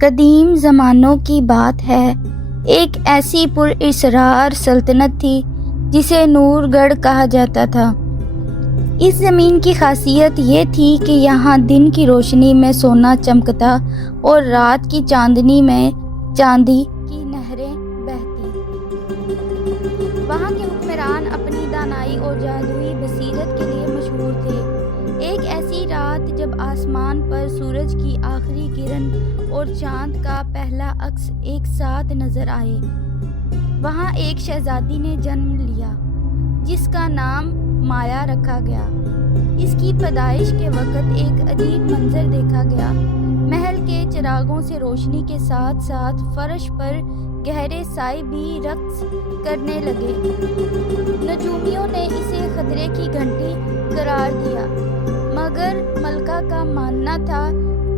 قدیم زمانوں کی بات ہے، ایک ایسی پراسرار سلطنت تھی جسے نور گڑھ کہا جاتا تھا۔ اس زمین کی خاصیت یہ تھی کہ یہاں دن کی روشنی میں سونا چمکتا اور رات کی چاندنی میں چاندی کی نہریں بہتی۔ وہاں کے حکمران اپنی دانائی اور جادوئی بصیرت کے لیے مشہور تھے۔ ایک ایسی رات جب آسمان پر سورج کی آخری کرن اور چاند کا پہلا عکس ایک ساتھ نظر آئے، وہاں ایک شہزادی نے جنم لیا جس کا نام مایا رکھا گیا۔ اس کی پیدائش کے وقت ایک عجیب منظر دیکھا گیا۔ محل کے چراغوں سے روشنی کے ساتھ ساتھ فرش پر گہرے سائے بھی رقص کرنے لگے۔ نجومیوں نے اسے خطرے کی گھنٹی قرار دیا، مگر ملکہ کا ماننا تھا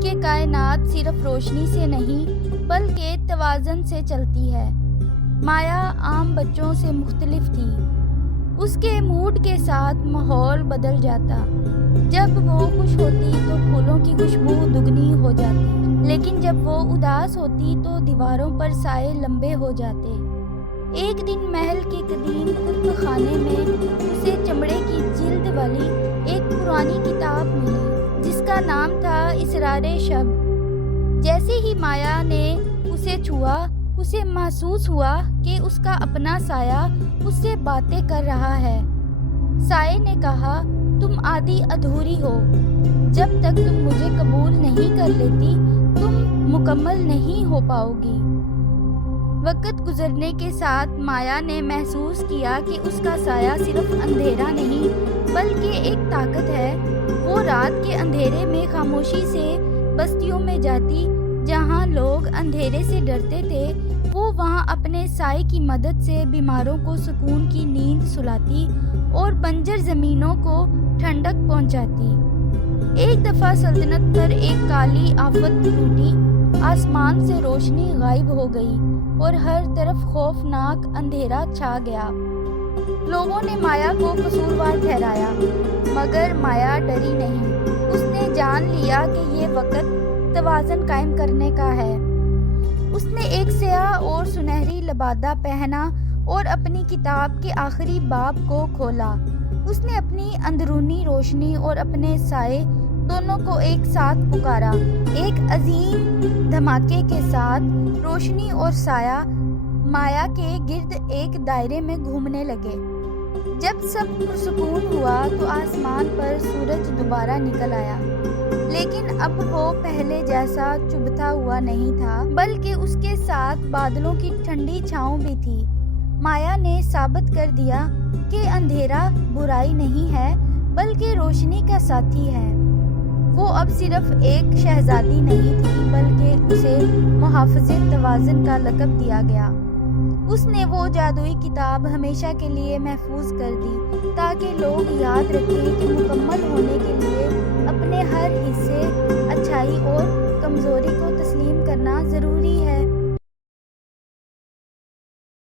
کہ کائنات صرف روشنی سے نہیں بلکہ توازن سے چلتی ہے۔ مایا عام بچوں سے مختلف تھی۔ اس کے موڈ کے ساتھ ماحول بدل جاتا۔ جب وہ خوش ہوتی تو پھولوں کی خوشبو دگنی ہو جاتی، لیکن جب وہ اداس ہوتی تو دیواروں پر سائے لمبے ہو جاتے۔ ایک دن محل کے قدیم کتب خانے میں اسے چمڑے کی جلد والی ایک پرانی کتاب ملی جس کا نام تھا اسرار شب۔ جیسے ہی مایا نے اسے چھوا، اسے محسوس ہوا کہ اس کا اپنا سایہ اس سے باتیں کر رہا ہے۔ سائے نے کہا، تم آدھی ادھوری ہو، جب تک تم مجھے قبول نہیں کر لیتی تم مکمل نہیں ہو پاؤ گی۔ وقت گزرنے کے ساتھ مایا نے محسوس کیا کہ اس کا سایہ صرف اندھیرا نہیں بلکہ ایک طاقت ہے۔ وہ رات کے اندھیرے میں خاموشی سے بستیوں میں جاتی، جہاں لوگ اندھیرے سے ڈرتے تھے وہ وہاں اپنے سائے کی مدد سے بیماروں کو سکون کی نیند سلاتی اور بنجر زمینوں کو ٹھنڈک پہنچاتی۔ ایک دفعہ سلطنت پر ایک کالی آفت ٹوٹی، آسمان سے روشنی غائب ہو گئی اور ہر طرف خوفناک اندھیرا چھا گیا۔ لوگوں نے مایا کو قصوروار ٹھہرایا، مگر مایا ڈری نہیں۔ اس نے جان لیا کہ یہ وقت توازن قائم کرنے کا ہے۔ اس نے ایک سیاہ اور سنہری لبادہ پہنا اور اپنی کتاب کے آخری باب کو کھولا۔ اس نے اپنی اندرونی روشنی اور اپنے سائے دونوں کو ایک ساتھ پکارا۔ ایک عظیم دھماکے کے ساتھ روشنی اور سایہ مایا کے گرد ایک دائرے میں گھومنے لگے۔ جب سب پرسکون ہوا تو آسمان پر سورج دوبارہ نکل آیا، لیکن اب وہ پہلے جیسا چبھتا ہوا نہیں تھا بلکہ اس کے ساتھ بادلوں کی ٹھنڈی چھاؤں بھی تھی۔ مایا نے ثابت کر دیا کہ اندھیرا برائی نہیں ہے بلکہ روشنی کا ساتھی ہے۔ وہ اب صرف ایک شہزادی نہیں تھی بلکہ اسے محافظ توازن کا لقب دیا گیا۔ اس نے وہ جادوئی کتاب ہمیشہ کے لیے محفوظ کر دی تاکہ لوگ یاد رکھیں کہ مکمل ہونے کے